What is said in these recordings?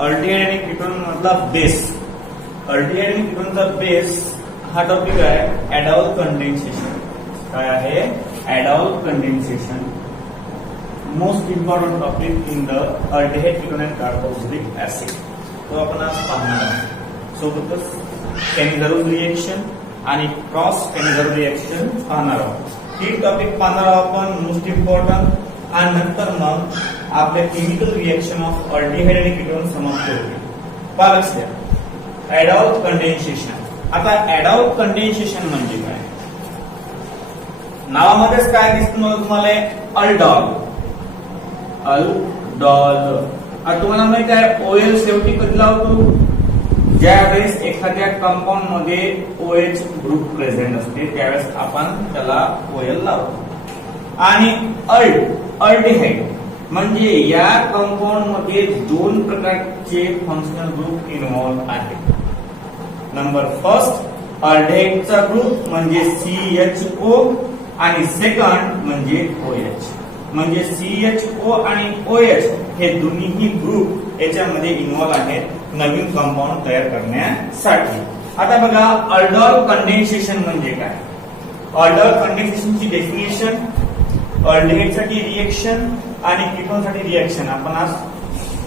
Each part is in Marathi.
अल्डिहाइड आणि कीटोन मधला बेस. अल्डिहाइड आणि कीटोनचा बेस हा टॉपिक आहे ऍडॉल कंडेन्सेशन. काय आहे? Aldol condensation. Most important topic in the aldehyde ketone and carboxylic acid. तो आपण आज पाहणार आहोत. सोबतच केमिकल रिएक्शन आणि क्रॉस केमिकल रिएक्शन पाहणार आहोत. ही टॉपिक पाहणार आहोत आपण मोस्ट इम्पॉर्टंट. आणि नंतर मग आपल्या केमिकल रिएक्शन ऑफ अल्डिहाइड आणि कीटोन समाप्त होते. पहा लक्ष द्या. ऍडॉल कंडेन्सेशन. आता ऍडॉल कंडेन्सेशन म्हणजे काय? नावामध्येच काय दिसतं तुम्हाला? अल्डॉल. अल्डॉल. आता तुम्हाला माहित आहे ओएल शेवटी कधी लावतो? ज्यावेळेस एखाद्या कंपाऊंड मध्ये OH ग्रुप प्रेझेंट असते त्यावेळेस आपण त्याला ओएल लावतो. आणि अल्डिहाइड म्हणजे या कंपाऊंड मध्ये दोन प्रकारचे फंक्शनल ग्रुप इन्व्हॉल्व आहेत. नंबर फर्स्ट अल्डिहाइडचा ग्रुप म्हणजे CHO आणि सेकंड म्हणजे OH. म्हणजे CHO आणि OH हे दोन्ही ग्रुप याच्यामध्ये इन्व्हॉल्व आहेत नवीन कंपाऊंड तयार करण्यासाठी. आता बघा अल्डॉल कंडेन्सेशन म्हणजे काय? अल्डॉल कंडेन्सेशनची डेफिनेशन, अल्डिहाइड साठी रिएक्शन आणि कीटोन साठी रिएक्शन आपण आज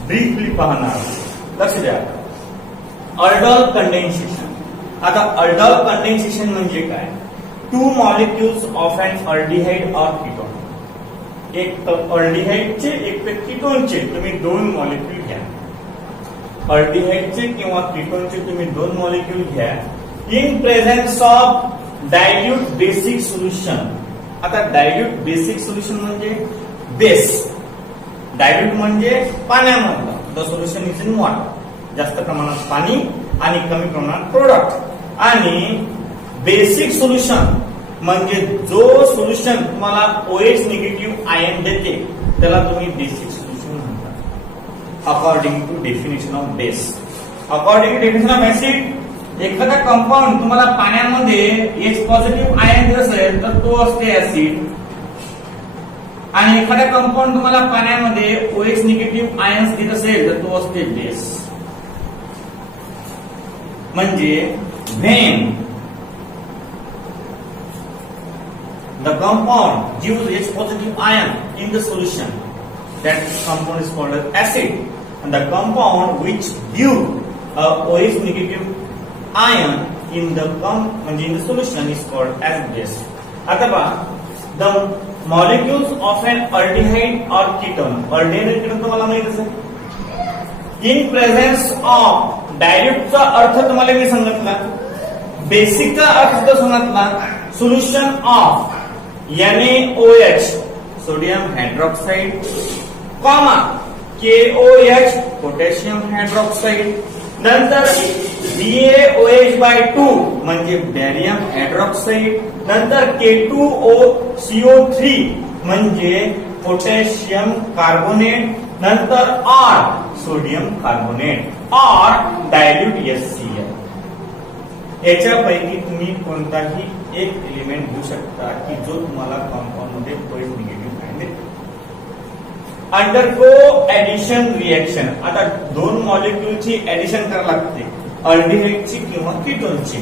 ब्रीफली पाहणार आहोत. लक्ष द्या. Aldol condensation. आता अल्डॉल कंडेन्सेशन म्हणजे काय? Two molecules of an aldehyde और कीटोन. एक तर अल्डिहाइडचे एक तर कीटोनचे तुम्ही दोन मॉलिक्यूल घ्या. अल्डिहाइडचे किंवा कीटोनचे तुम्ही दोन मॉलिक्यूल घ्या in presence of dilute basic solution. आता डायल्यूट बेसिक सोल्युशन म्हणजे बेस. डायल्यूट म्हणजे पाण्यामधलं. The solution is in water. जास्त प्रमाणात पाणी आणि कमी प्रमाणात प्रोडक्ट. आणि बेसिक सोल्युशन म्हणजे जो सोल्युशन तुम्हाला OH निगेटिव्ह आयन देते त्याला तुम्ही बेसिक सोल्युशन म्हणता. According to definition of base. According to definition of acid एखादा कंपाऊंड तुम्हाला पाण्यामध्ये H पॉझिटिव्ह आयन देत असेल तर तो असते ऍसिड. आणि एखादा कंपाऊंड तुम्हाला पाण्यामध्ये OH निगेटिव्ह आयन्स देत असेल तर तो असते बेस. म्हणजे when the compound gives H positive ion in the solution, that compound is called as acid. And the compound which give a OH negative ion in the solution is called as base. आता पहा the molecules of an aldehyde or ketone. Aldehyde and ketone तुम्हाला माहित असेल. In presence of dilute चा अर्थ तुम्हाला मी सांगितला. बेसिक चा अर्थ सुद्धा सांगितला. Solution of NaOH sodium hydroxide comma KOH potassium hydroxide. नंतर BaOH/2 म्हणजे बॅरियम हायड्रॉक्साइड. नंतर K2CO3 म्हणजे पोटॅशियम कार्बोनेट. नंतर R सोडियम कार्बोनेट और डायल्यूट HCl. याच्यापैकी तुम्ही कोणताही एक एलिमेंट घेऊ शकता की जो तुम्हाला कंपाऊंड मध्ये OH निगेटिव्ह आयन देतो. Undergo addition reaction. आता दोन मॉलिक्यूलची ऍडिशन करावी लागते. अल्डिहाइडची किंवा कीटोनची.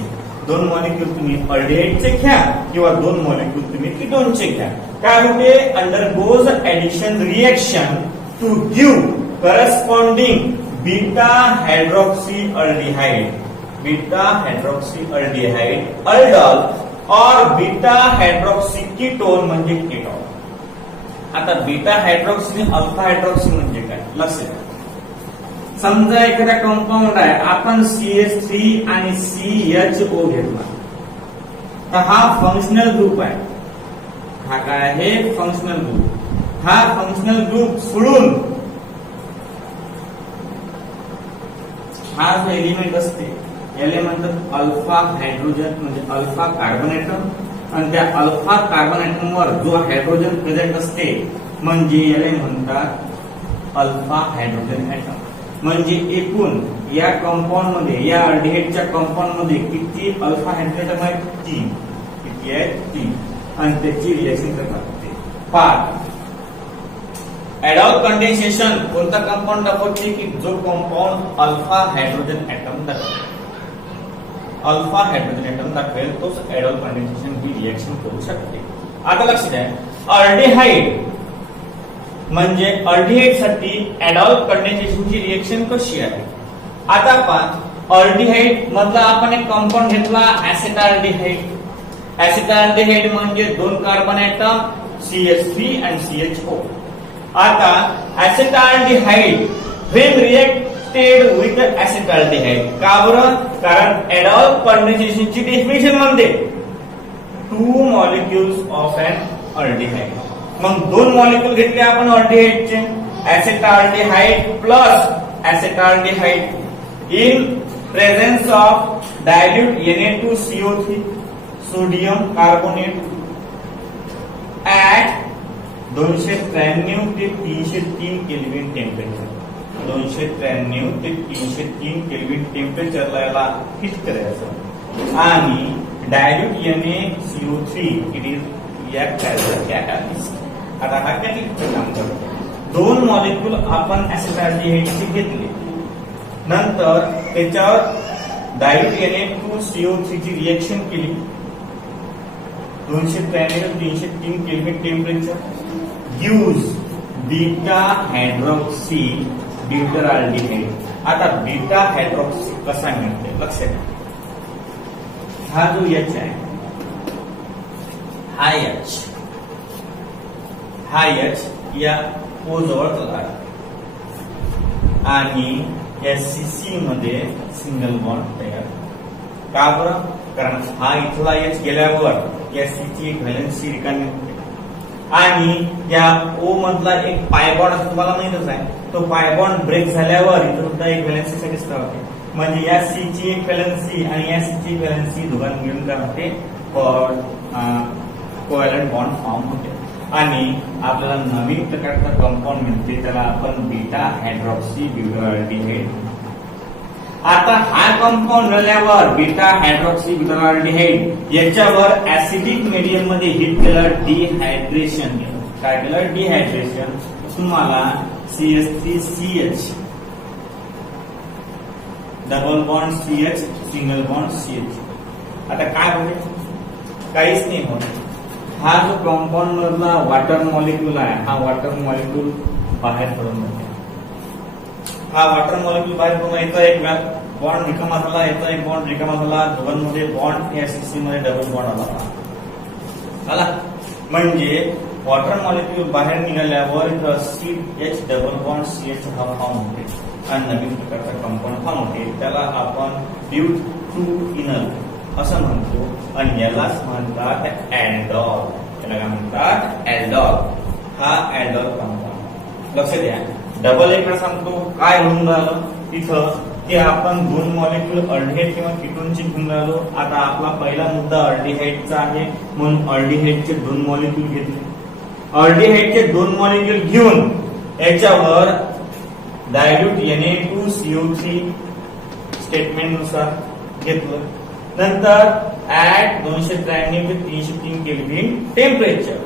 दोन मॉलिक्यूल तुम्ही अल्डिहाइडचे घ्या किंवा दोन मॉलिक्यूल तुम्ही कीटोनचे घ्या. काय होते? Undergoes addition reaction to give corresponding beta hydroxy aldehyde. Beta hydroxy aldehyde aldol और बीटा हायड्रॉक्सी कीटोन म्हणजे कीटोन. आता बीटा हायड्रॉक्सी आणि अल्फा हायड्रॉक्सी म्हणजे काय? लक्ष द्या. समजा एखादा कंपाऊंड आहे आपण CH3 आणि CHO घेतला तर हा फंक्शनल ग्रुप आहे. हा काय आहे? Functional group. हा फंक्शनल ग्रुप सोडून हा जो एलिमेंट असते याला म्हणतात अल्फा हायड्रोजन म्हणजे अल्फा कार्बन ऍटम. आणि त्या अल्फा कार्बन ऍटम वर जो हायड्रोजन प्रेझेंट असते म्हणजे याला म्हणतात अल्फा हायड्रोजन ऍटम. म्हणजे एकूण या कंपाऊंड मध्ये या अल्डिहाइडच्या कंपाऊंड मध्ये किती अल्फा हायड्रोजन ऍटम आहेत? 3. किती आहेत? 3. आणि त्याची रिएक्शन करतात 5. एडॉल कंडेन्सेशन कोणता कंपाऊंड दाखवते की जो कंपाऊंड अल्फा हायड्रोजन ऍटम दाखवेल, अल्फा हायड्रोजन ऍटम दाखवेल तोच एडॉल कंडेन्सेशन ही रिएक्शन करू शकते. आता लक्षात घ्या अल्डिहाइड म्हणजे अल्डिहाइड साठी एडॉल कंडेन्सेशनची रिएक्शन कशी आहे. आता आपण अल्डिहाइड मधला आपण एक कंपाऊंड घेतला ऍसिटाल्डिहाइड. ऍसिटाल्डिहाइड म्हणजे दोन कार्बन ऍटम CH3 आणि CHO. आता ऍसिटाल्डिहाइड व्हेन रिएक्टेड विथ ऍसिटाल्डिहाइड का बरं, कारण एडॉल कंडेन्सेशनची डेफिनेशन म्हणते 2 मॉलिक्युल्स ऑफ एन अल्डिहाइड. मग दोन मॉलिक्यूल घेतले आपण अल्डिहाइडचे acetaldehyde plus acetaldehyde in presence of dilute Na2CO3 sodium carbonate at 293 ते 303 केल्विन टेम्परेचर. 293 ते 303 केल्विन टेम्परेचरला याला हिट करायचं आणि dilute NaCO3 it is react as a catalyst. आता हा कॅटलिस्टचं काम करतो. दोन मॉलिक्यूल आपण ऍसिटाल्डिहाइडचे घेतले नंतर त्याच्यावर डायल्यूट Na2CO3 ची रिएक्शन केली 293 ते 303 kelvin temperature gives beta hydroxy butyraldehyde. आता बीटा हायड्रॉक्सी कसा मिळते लक्षात घ्या. हा जो H आहे हा H या O जवळ चला आणि या CC मध्ये सिंगल बॉन्ड तयार. का बरं, कारण हा इथला H गेल्यावर या C ची एक व्हॅलेन्सी रिकामी होते आणि या O मधला एक पाय बॉन्ड असतो तुम्हाला माहितच आहे. तो पाय बॉन्ड ब्रेक झाल्यावर इथे सुद्धा एक व्हॅलेन्सी साठी होते. म्हणजे या C ची एक व्हॅलेन्सी आणि या C ची एक व्हॅलेन्सी दोघांना मिळून काय होते कोव्हॅलंट बॉन्ड फॉर्म होते आणि आपल्याला नवीन प्रकारचा कंपाऊंड मिळते त्याला आपण बीटा हायड्रॉक्सी ब्यूटरआल्डिहाइड. आता हा कंपाऊंड झाल्यावर बीटा हायड्रॉक्सी ब्यूटरआल्डिहाइड याच्यावर ऍसिडिक मीडियम मध्ये हिट केलं डिहायड्रेशन. काय केलं डिहायड्रेशन. तुम्हाला CH3CH double bond CH single bond CH. आता काय होईल, काहीच नाही होत. हा जो कंपाऊंड मधला वॉटर मॉलिक्यूल आहे हा वॉटर मॉलिक्यूल बाहेर पडून जातो. हा वॉटर मॉलिक्यूल बाहेर पडून याचा एक बॉन्ड रिकामा झाला, याचा एक बॉन्ड रिकामा झाला, दोघांमध्ये बॉन्ड या CC मध्ये डबल बॉन्ड आला. म्हणजे वॉटर मॉलिक्यूल बाहेर निघाल्यावर CH डबल बॉन्ड CH हा फॉर्म होते आणि नवीन प्रकारचा कंपाऊंड फॉर्म होते. त्याला आपण ब्यूट2इनल असं म्हणतो आणि यालाच म्हणतात ऍल्डॉल. त्याला काय म्हणतात ऍल्डॉल. हा ऍल्डॉल कंपाऊंड लक्षात द्या. डबल एक सांगतो काय म्हणून राहिलं तिथं की आपण दोन मॉलिक्यूल अल्डिहाइड किंवा कीटोनचे घेऊन राहिलो. आता आपला पहिला मुद्दा अल्डिहाइडचा आहे म्हणून अल्डिहाइडचे दोन मॉलिक्यूल घेतले. अल्डिहाइडचे दोन मॉलिक्यूल घेऊन याच्यावर डायल्यूट Na2CO3 स्टेटमेंट नुसार घेतलं. नंतर ऍट 293 ते 303 kelvin temperature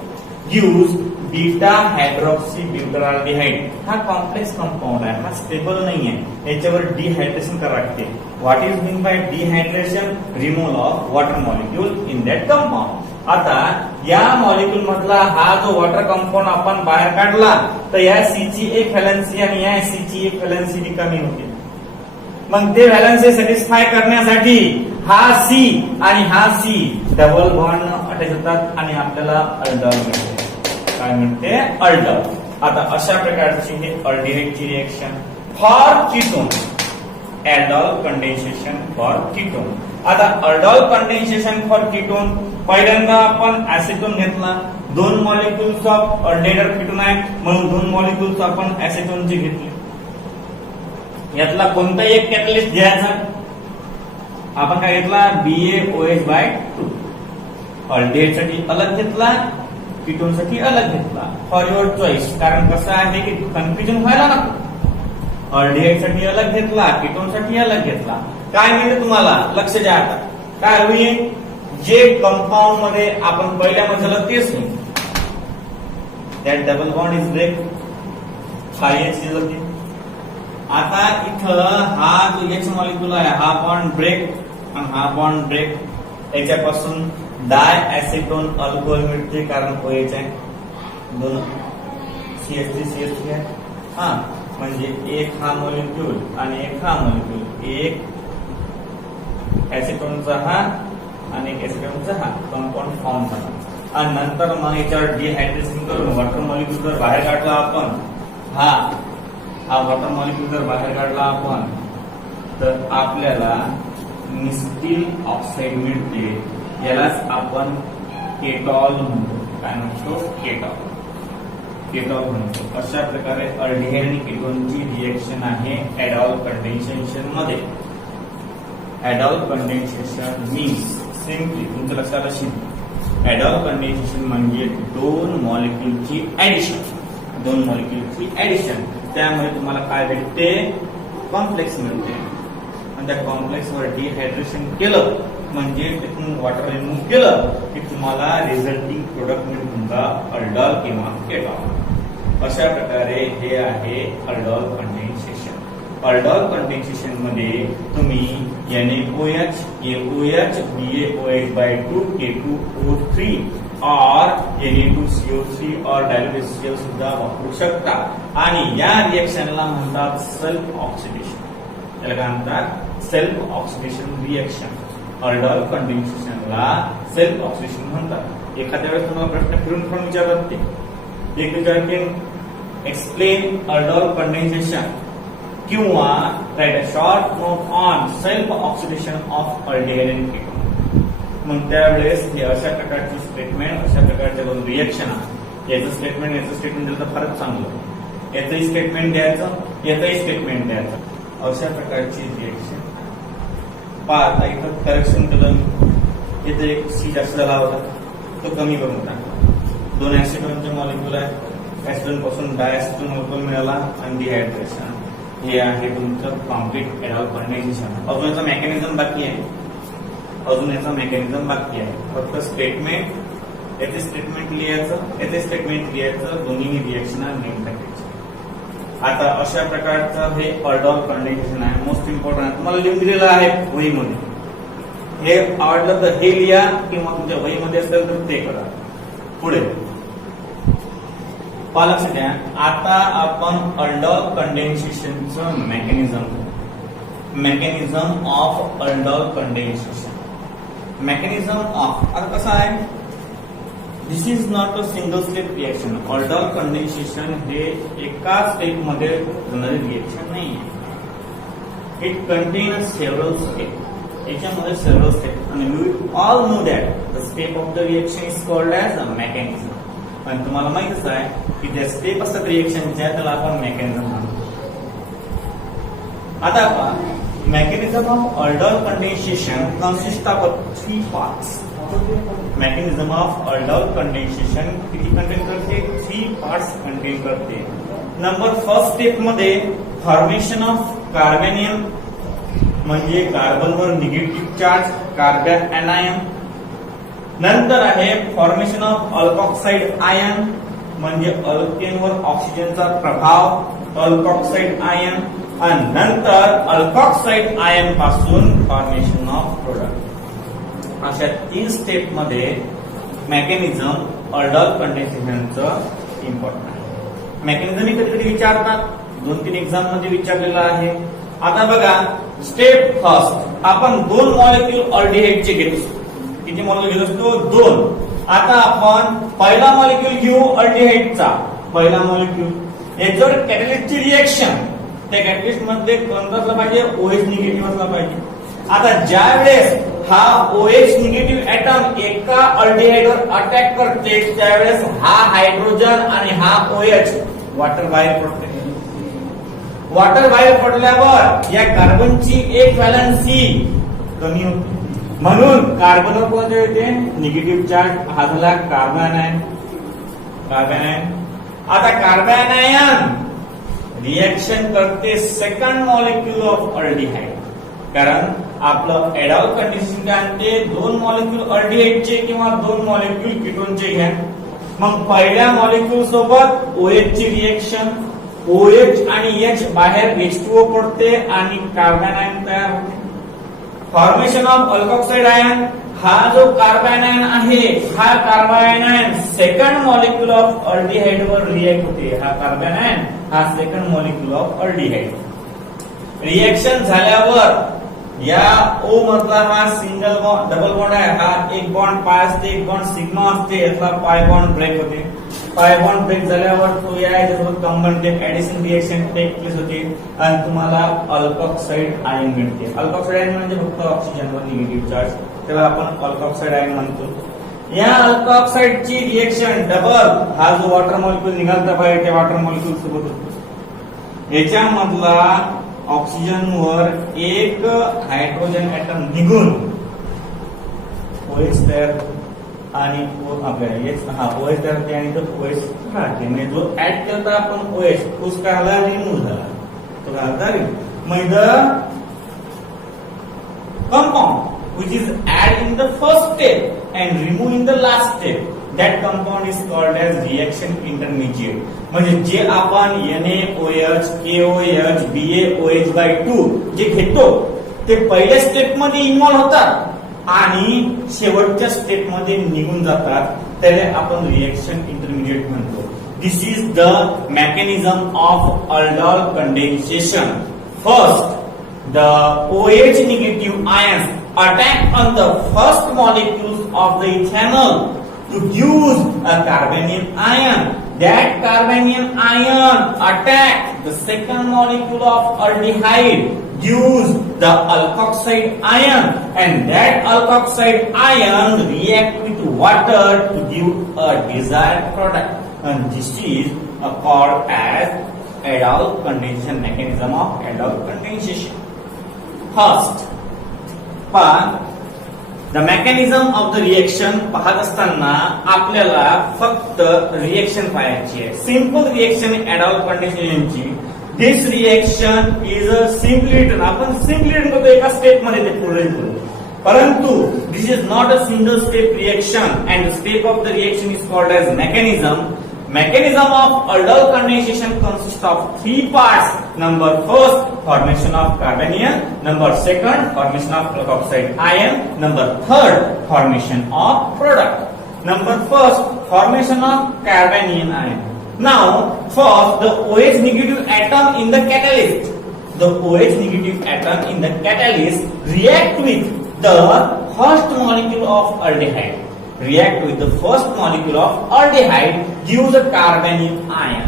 gives beta hydroxy butyraldehyde. हा कॉम्प्लेक्स कंपाऊंड आहे, हा स्टेबल नाही आहे, याच्यावर डिहायड्रेशन करावं लागते. What is mean by dehydration? Removal of water molecule in that compound. आता या मॉलिक्यूल मधला हा जो वॉटर कंपाऊंड आपण बाहेर काढला तर या C ची एक व्हॅलेन्सी आणि या C ची एक व्हॅलेन्सी रिकामी होते. मग ते व्हॅलेन्सी सॅटिस्फाय करण्यासाठी हा C आणि हा C डबल बॉन्ड अटॅच होतात आणि आपल्याला अल्डॉल मिळते. काय मिळते? अल्डॉल. आता अशा प्रकारची हे अल्डिहाइडची reaction for ketone. Aldol condensation for ketone. आता अल्डॉल कंडेन्सेशन फॉर कीटोन पहिल्यांदा आपण ऍसिटोन घेतला. दोन मॉलिक्युल्स ऑफ अल्डिहाइड कीटोन आहे म्हणून दोन मॉलिक्युल्स आपण ऍसिटोनचे घेतले. यातला कोणता एक कॅटलिस्ट घ्यायचा? आपण काय घेतला BaOH/2. अल्डिहाइड साठी अलग घेतला, कीटोन साठी अलग घेतला. For your choice. कारण कसं आहे की कन्फ्युजन व्हायला नको. अल्डिहाइड साठी अलग घेतला, कीटोन साठी अलग घेतला. काय मिळते तुम्हाला? लक्ष द्या. आता काय होईल? जे कंपाऊंड मध्ये आपण पहिल्या मध्ये झालं तेच नाही. That double bond is break काही एच जाते. आता इथं हा जो एच मॉलिक्यूल आहे हा बॉन्ड ब्रेक आणि हा बॉन्ड ब्रेक, याच्यापासून डाय ऍसिटोन अल्कोहोल मिळते कारण OH आहे, दोन CH3 आहे. हा म्हणजे एक हा मॉलिक्यूल आणि एक हा मॉलिक्यूल, एक ऍसिटोनचा हा आणि एक ऍसिटोनचा हा कंपाऊंड फॉर्म झाला. आणि नंतर मग याच्यावर डिहायड्रेशन करून वॉटर मॉलिक्यूल जर बाहेर काढला आपण, हा वॉटर मॉलिक्यूल जर बाहेर काढला आपण, तर आपल्याला निस्टील ऑक्साईड मिळते. यालाच आपण केटॉल म्हणतो. काय म्हणतो? केटॉल म्हणतो. अशा प्रकारे अल्डिहाइड आणि केटोनची रिएक्शन आहे एडॉल कंडेन्सेशन मध्ये. एडॉल कंडेन्सेशन मीन्स सिम्पली तुमच्या लक्षात असेल, एडॉल कंडेन्सेशन म्हणजे दोन मॉलिक्यूलची ऍडिशन. त्यामुळे तुम्हाला काय भेटते? कॉम्प्लेक्स मिळते. आणि त्या कॉम्प्लेक्स वर डिहायड्रेशन केलं म्हणजे तिथून वॉटर रिमूव्ह केलं की तुम्हाला रिझल्टिंग प्रोडक्ट मिळेल तुमचा अल्डॉल किंवा केटॉल. अशा प्रकारे हे आहे अल्डॉल कंडेन्सेशन. अल्डॉल कंडेन्सेशन मध्ये तुम्ही NaOH, AOH, BaOH/2, K2O3 और Na2CO3 और डायल्युटेड CL सुद्धा वापरू शकता. आणि या रिएक्शनला म्हणतात सेल्फ ऑक्सिडेशन. त्याला काय म्हणतात? Self oxidation reaction. अल्डॉल कंडेन्सेशनला सेल्फ ऑक्सिडेशन म्हणतात. एखाद्या वेळेस तुम्हाला प्रश्न फिरून फिरून विचारतात ते. एक विचारते एक्सप्लेन अल्डॉल कंडेन्सेशन किंवा right a short note on self oxidation of aldehyde and ketone. मग त्यावेळेस हे अशा प्रकारचे स्टेटमेंट, अशा प्रकारचे दोन रिएक्शन आहे. याचं स्टेटमेंट दिलं तर फारच चांगलं. याचंही स्टेटमेंट द्यायचं, याचंही स्टेटमेंट द्यायचं. अशा प्रकारची रिएक्शन पाहता इथं करेक्शन केलं. इथं एक सी जास्त झाला होता, तो कमी करून टाकला. दोन ऍसिटोनचे मॉलिक्यूल आहे. ऍसिटोन पासून डायऍसिटोन अल्कोहोल मिळाला आणि डिहायड्रेशन. हे आहे तुमचं कॉम्प्लीट एडॉल कंडेन्सेशन. अजून याचा मेकॅनिझम बाकी आहे. फक्त स्टेटमेंट, याचे स्टेटमेंट लिहायचं, दोन्ही रिएक्शन नेम टाकायचे. आता अशा प्रकारचं हे अल्डॉल कंडेन्सेशन आहे. मोस्ट इम्पॉर्टंट आहे. तुम्हाला लिहून दिलेलं आहे वहीमध्ये. हे आवडलं तर हे लिहा किंवा तुमच्या वहीमध्ये असेल तर ते करा. पुढे लक्ष द्या. आता आपण अल्डॉल कंडेन्सेशनचं mechanism of aldol condensation. Mechanism of आता कसं आहे? This is not a single step reaction. Aldol condensation हे एका स्टेप मध्ये होणारी रिएक्शन नाही. It contain several step. याच्यामध्ये सेव्हरल स्टेप आणि we all know that the step of the reaction is called as a mechanism. पण तुम्हाला माहितच आहे की त्या स्टेप असतात रिएक्शनच्या, त्याला आपण मेकॅनिझम म्हणतो. आता mechanism of aldol condensation consist of 3 parts. Mechanism of aldol condensation किती कंटेन करते? 3 पार्ट्स कंटेन करते. नंबर फर्स्ट स्टेप मध्ये फॉर्मेशन ऑफ कार्बेनियम म्हणजे कार्बनवर निगेटिव्ह चार्ज कार्बन एनायन. नंतर आहे फॉर्मेशन ऑफ अल्कोक्साइड आयन म्हणजे अल्केनवर ऑक्सिजनचा प्रभाव अल्कोक्साइड आयन. आणि नंतर अल्कोक्साइड आयन पासून फॉर्मेशन ऑफ प्रोडक्ट. अशा 3 स्टेप मध्ये मेकॅनिझम अल्डॉल कंडेन्सेशनचं इम्पॉर्टंट आहे. मेकॅनिझम कधी कधी विचारतात, 2-3 एक्झाम मध्ये विचारलेलं आहे. आता बघा स्टेप फर्स्ट आपण 2 मॉलिक्यूल अल्डिहाइडचे घेतो. किती मॉलिक्यूल घेत असतो? 2. आता आपण पहिला मॉलिक्यूल घेऊ अल्डिहाइडचा. पहिला मॉलिक्यूल याच्यावर कॅटलिस्टची रिएक्शन, त्या कॅटलिस्ट मध्ये कोणता असला पाहिजे? OH निगेटिव्ह असला पाहिजे. आता ज्या वेळेस हा OH निगेटिव्ह ऍटम एका अल्डिहाइडवर अटॅक करते त्यावेळेस हा हायड्रोजन आणि हा OH वॉटर बाहेर पडते. वॉटर बाहेर पडल्यावर या कार्बनची एक व्हॅलन्सी कमी होते. म्हणून कार्बनवर कोणते येते? Negative charge. हा झाला कार्बन आयन. आता कार्बन आयन रिएक्शन करते सेकंड मॉलिक्यूल ऑफ अल्डिहाइड. कारण आपलं एडॉल कंडिशन काय आणते? 2 मॉलिक्यूल अल्डिहाइडचे किंवा 2 मॉलिक्यूल कीटोनचे घ्या. मग पहिल्या मॉलिक्यूल सोबत OH ची रिएक्शन OH आणि H बाहेर H2O पडते आणि कार्बन आयन तयार होते. फॉर्मेशन ऑफ अल्कोक्साइड आयन, हा जो कार्बन आयन आहे हा carbon ion second molecule of aldehyde वर रिएक्ट होते. हा कार्बन आयन हा second molecule of aldehyde. Reaction झाल्यावर या O मधला हा सिंगल बॉन्ड डबल बॉन्ड आहे, हा एक बॉन्ड पाय असते, एक बॉन्ड सिग्मा असते, याचा पाय बॉन्ड ब्रेक होते. पाय बॉन्ड ब्रेक झाल्यावर तो या याच्यासोबत combine addition reaction take place होते आणि तुम्हाला अल्कोक्साइड आयन मिळते. अल्कोक्साइड आयन म्हणजे फक्त ऑक्सिजनवर निगेटिव्ह चार्ज, त्याला आपण अल्कोक्साइड आयन म्हणतो. या अल्कोक्साइडची रिएक्शन डबल, हा जो वॉटर मॉलिक्यूल निघालता पाहिजे त्या वॉटर मॉलिक्यूल सोबत होतो. याच्यामधला ऑक्सिजन वर एक हायड्रोजन ऍटम निघून OH तयार आणि आपल्या OH तयार होते आणि तो OH राहते. म्हणजे जो ऍड करता आपण OH तोच काय झाला, रिमूव्ह झाला, तो काय झाला. मग compound which is add in the first step and remove in the last step, that compound is called as reaction intermediate. म्हणजे जे आपण NaOH, KOH, BaOH/2 जे घेतो ते पहिल्या स्टेप मध्ये इन्व्हॉल्व होतात आणि शेवटच्या स्टेप मध्ये निघून जातात, त्याला आपण रिएक्शन इंटरमिडिएट म्हणतो. This is the mechanism of aldol condensation. First, the OH negative ions attack on the first molecules of the ethanol to use a carbanion ion. That carbanion ion attack the second molecule of aldehyde, gives the alkoxide ion, and that alkoxide ion react with water to give a desired product. And this is called as aldol condensation, mechanism of aldol condensation. First, the mechanism of the reaction पाहत असताना आपल्याला फक्त रिएक्शन पाहायची आहे. सिंपल रिएक्शन aldol condensation ची. This reaction is a simply written, आपण सिम्पली रिटन करतो एका स्टेप मध्ये ते पूर्ण करू, परंतु this is not a single step reaction and the step of the reaction is called as mechanism. Mechanism of aldol condensation consists of three parts. Number first, formation of carbanion. Number second, formation of alkoxide ion. Number third, formation of product. Number first, formation of carbanion ion. Now, first the OH negative atom in the catalyst. The OH negative atom in the catalyst react with the first molecule of aldehyde. React with the first molecule of aldehyde, gives a carbanion ion.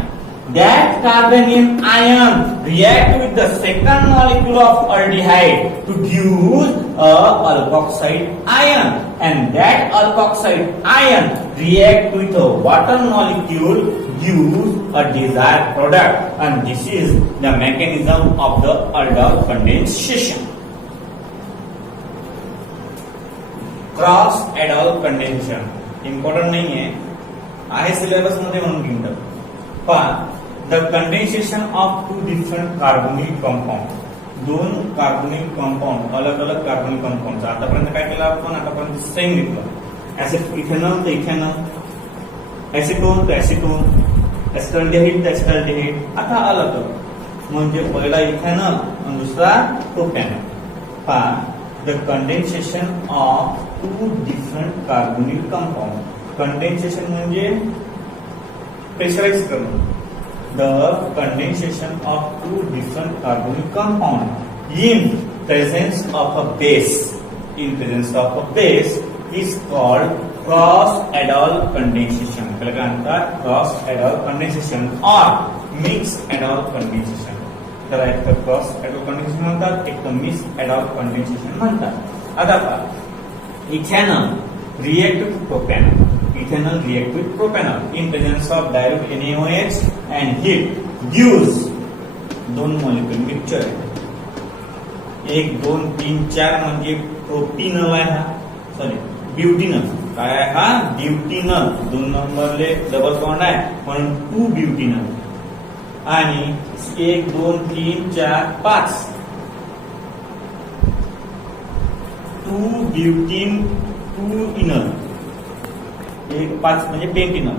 That carbanion ion react with the second molecule of aldehyde to give a alkoxide ion, and that alkoxide ion react with a water molecule, gives a desired product, and this is the mechanism of the aldol condensation. Cross aldol condensation important नाही आहे सिलेबस मध्ये म्हणून घेतलं. पण the condensation of two different carbonic compound, दोन कार्बोनिक कंपाऊंड, अलग अलग कार्बोनिक कंपाऊंड. आतापर्यंत काय केलं आपण, आतापर्यंत सेम घेतलं. इथेनॉल तर इथेनॉल, एसिटोन तर एसिटोन, एस्टल्डिहाइड तर एस्टल्डिहाइड. आता अलग म्हणजे पहिला इथेनॉल आणि दुसरा प्रोपॅनॉल. पण the condensation of two different carbonyl compounds. Condensation म्हणजे प्रेशराइज करणं. The condensation of two different carbonyl compounds in presence of a base. In presence of a base is called cross aldol condensation. त्याला काय म्हणतात, cross aldol condensation or mix aldol condensation. त्याला एक तर क्रॉस aldol condensation म्हणतात, एक तर मिक्स aldol condensation म्हणतात. आता पहा, ethanol react with propanol. Ethanol react with propanol in presence of direct NaOH and heat gives दोन मॉलिक्यूल मिक्सचर. 1 2 3 4 म्हणजे प्रोपिनॉल आहे हा, सॉरी ब्युटिनॉल. काय आहे हा, ब्युटिनॉल. 2 नंबरले डबल बॉन्ड आहे म्हणून 2 ब्युटिनॉल. आणि 1 2 3 4 5 2 ब्युटीन 2 इनॉल. 1 5 म्हणजे पेंटिनॉल.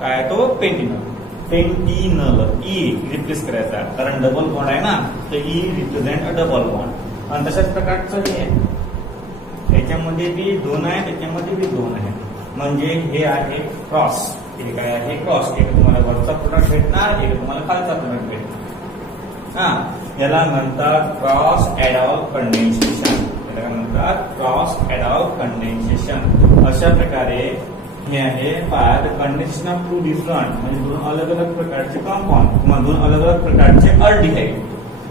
काय तो पेंटिनॉल. पेंटीनल ई रिप्लेस करायचा कारण डबल बॉन्ड आहे ना, तर ई रिप्रेझेंट अ डबल बॉन्ड. आणि तशाच प्रकारचं हे आहे, त्याच्यामध्ये बी 2 आहे, त्याच्यामध्ये बी 2 आहे. म्हणजे हे आहे क्रॉस. हे काय आहे क्रॉस. एक तुम्हाला वरचा प्रोडक्ट भेटणार, एक तुम्हाला खालचा प्रोडक्ट भेटणार. याला म्हणतात क्रॉस ऍडॉल कंडेन्सेशन. याला काय म्हणतात क्रॉस ऍडॉल कंडेन्सेशन. अशा प्रकारे हे आहे पार्ट कंडेन्सेशन ऑफ 2 डिफरंट, म्हणजे 2 अलग अलग प्रकारचे कंपाऊंड किंवा 2 अलग अलग प्रकारचे अल्डिहाइड,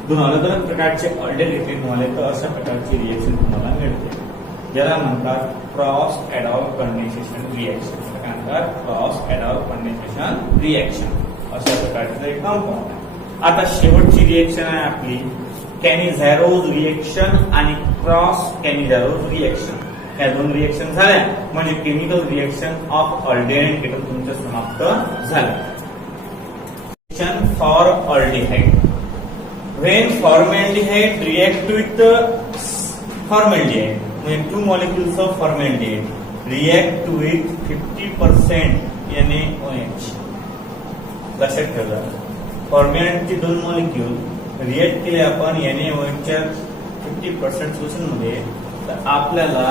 2 अलग अलग प्रकारचे अल्डेल घेतले तुम्हाला, तर अशा प्रकारची रिएक्शन तुम्हाला मिळते, ज्याला म्हणतात क्रॉस ऍडॉल कंडेन्सेशन रिएक्शन. काय म्हणतात क्रॉस ऍडॉल कंडेन्सेशन रिएक्शन. अशा प्रकारचं एक कंपाऊंड आहे. आता शेवटची रिएक्शन आहे आपली कॅनिझॅरोज रिएक्शन आणि क्रॉस कॅनिझॅरोज रिएक्शन. या 2 रिएक्शन झाल्या म्हणजे chemical reaction of aldehyde ketal तुमचं समाप्त झालं. Reaction for aldehyde. When formaldehyde react with formaldehyde, म्हणजे 2 molecules of formaldehyde react with 50% NaOH. लक्षात ठेवा, फॉर्मॅल्डिहाइडचे 2 मॉलिक्यूल रिएक्ट केले आपण NaOH च्या 50% सोल्युशन मध्ये, तर आपल्याला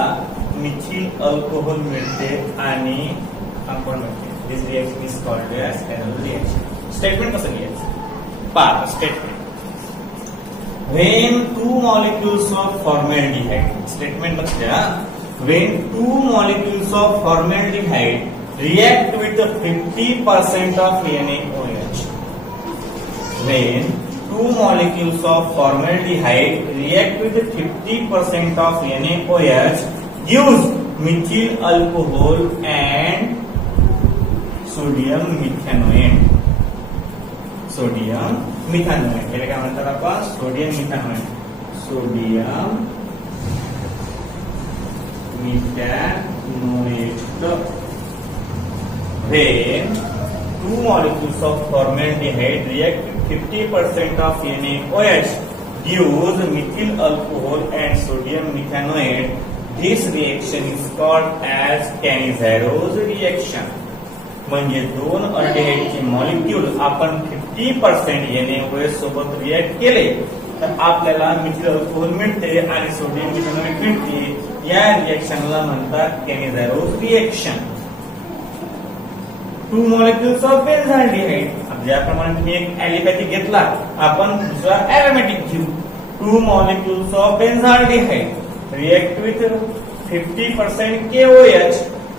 मिथिल अल्कोहोल मिळते आणि कंपाऊंड मिळते. This reaction is called as anode reaction. Statement कसं लिहायचं पहा. Statement when 2 molecules of formaldehyde, statement लक्ष द्या, when 2 molecules of formaldehyde react with the 50% of NaOH. When 2 molecules of formaldehyde react with the 50% of NaOH gives methyl alcohol and sodium methanoate. Sodium methanoate. याला काय म्हणतात आपण sodium methanoate. Sodium methanoate. When 2 molecules of formaldehyde react with 50% of NaOH gives methyl alcohol and sodium methanoate. This reaction is called as Cannizzaro reaction. म्हणजे 2 अल्डिहाइडचे मॉलिक्यूल आपण 50% NaOH सोबत रिएक्ट केले तर आपल्याला मिथिल अल्कोहोल मिळते आणि सोडियम मिथॅनोएट मिळते. या रिएक्शनला म्हणतात कॅनिझॅरो रिएक्शन. 2 molecules of बेन्झाल्डिहाइड. ज्याप्रमाणे तुम्ही एक ऍलिपॅथिक घेतला, आपण दुसरा ऍरोमॅटिक घेऊ. 2 molecules of benzaldehyde react with 50% KOH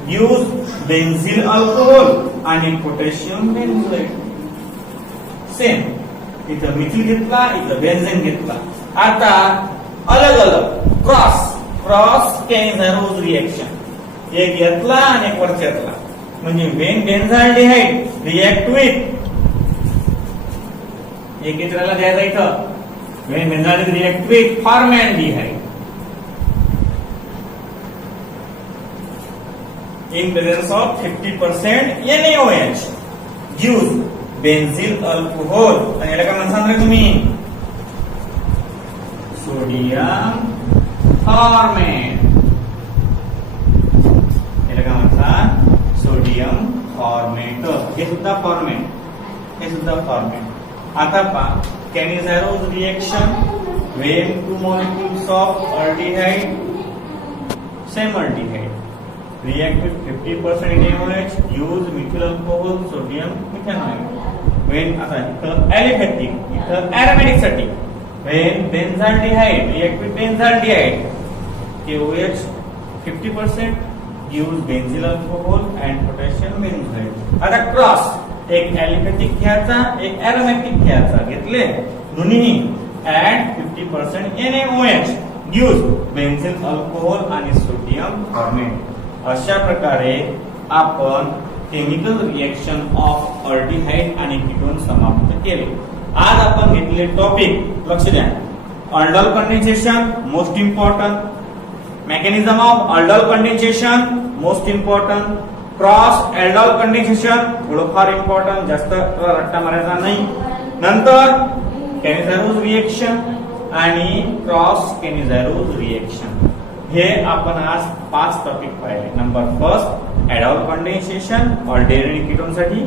use benzyl alcohol आणि पोटॅशियम बेन्झोएट. सेम इथं मिथिल घेतला, इथं बेन्झीन घेतला. आता अलग अलग क्रॉस कॅनिझॅरो रिएक्शन. एक घेतला आणि एक वरच्या घेतला. म्हणजे व्हेन बेन्झाल्डिहाइड रिएक्ट विथ, एक इतराला द्यायचा इथं, when benzaldehyde react with formaldehyde in presence of 50% NaOH gives benzyl alcohol. आणि याला काय म्हणतात तुम्ही सोडियम फॉर्मेट. याला काय म्हणतात सोडियम फॉर्मेट. हे सुद्धा फॉर्मेट, हे सुद्धा फॉर्मेट. आता पहा कॅनिझॅरो reaction when 2 molecules of aldehyde, same aldehyde react with 50% NaOH use methyl alcohol sodium methanoate. When aliphatic, इथं aromatic साठी when benzaldehyde react with benzaldehyde, KOH 50% use benzyl alcohol and potassium benzoate. आता क्रॉस एक aliphatic घ्यायचा, एक aromatic घ्यायचा. घेतले दोन्ही and 50% NaOH use benzyl alcohol आणि sodium carbonate. अशा प्रकारे आपण केमिकल रिएक्शन ऑफ अल्डिहाइड आणि कीटोन समाप्त केले. आज आपण घेतलेले टॉपिक लक्ष द्या. Aldol condensation most important, mechanism of aldol condensation most important, cross aldol condensation थोडंफार इम्पॉर्टंट, जास्त रट्टा मारायचा नाही. नंतर कॅनिझॅरो रिएक्शन आणि क्रॉस कॅनिझॅरो रिएक्शन. हे आपण आज 5 टॉपिक पाहिले. Number first aldol condensation aldehyde ketone साठी.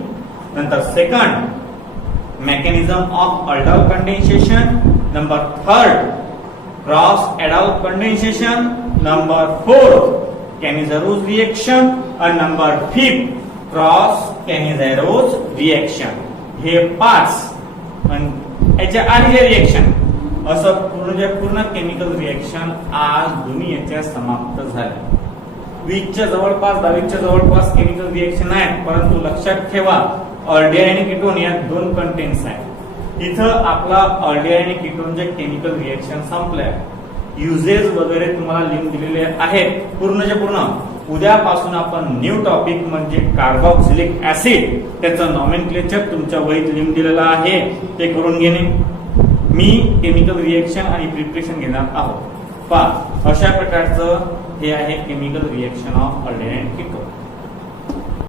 नंतर second mechanism of aldol condensation, number third cross aldol condensation, number fourth कॅनिझारोज reaction आणि नंबर फिफ्थ क्रॉस कॅनिझारोज रिएक्शन. हे 5 आणि याच्या आधीचे रिएक्शन असं पूर्ण केमिकल रिएक्शन आज दुनियेच्या समाप्त झाल्या. 20च्या जवळपास 22च्या जवळपास केमिकल रिएक्शन आहेत, परंतु लक्षात ठेवा अल्डिहाइड आणि कीटोन या 2 कंटेंट्स आहेत. इथं आपला अल्डिहाइड आणि कीटोनचे केमिकल रिएक्शन संपलंय. युजेस वगैरे तुम्हाला लिंक दिलेले आहेत पूर्णच्या पूर्ण. उद्यापासून आपण न्यू टॉपिक म्हणजे कार्बोक्सिलिक ऍसिड, त्याचं नॉमेनक्लेचर तुमच्या वहीत लिंक दिलेलं आहे, ते करून घेणे. मी केमिकल रिएक्शन आणि प्रिपरेशन घेणार आहोत. पहा अशा प्रकारचं हे आहे chemical reaction of aldehyde ketone.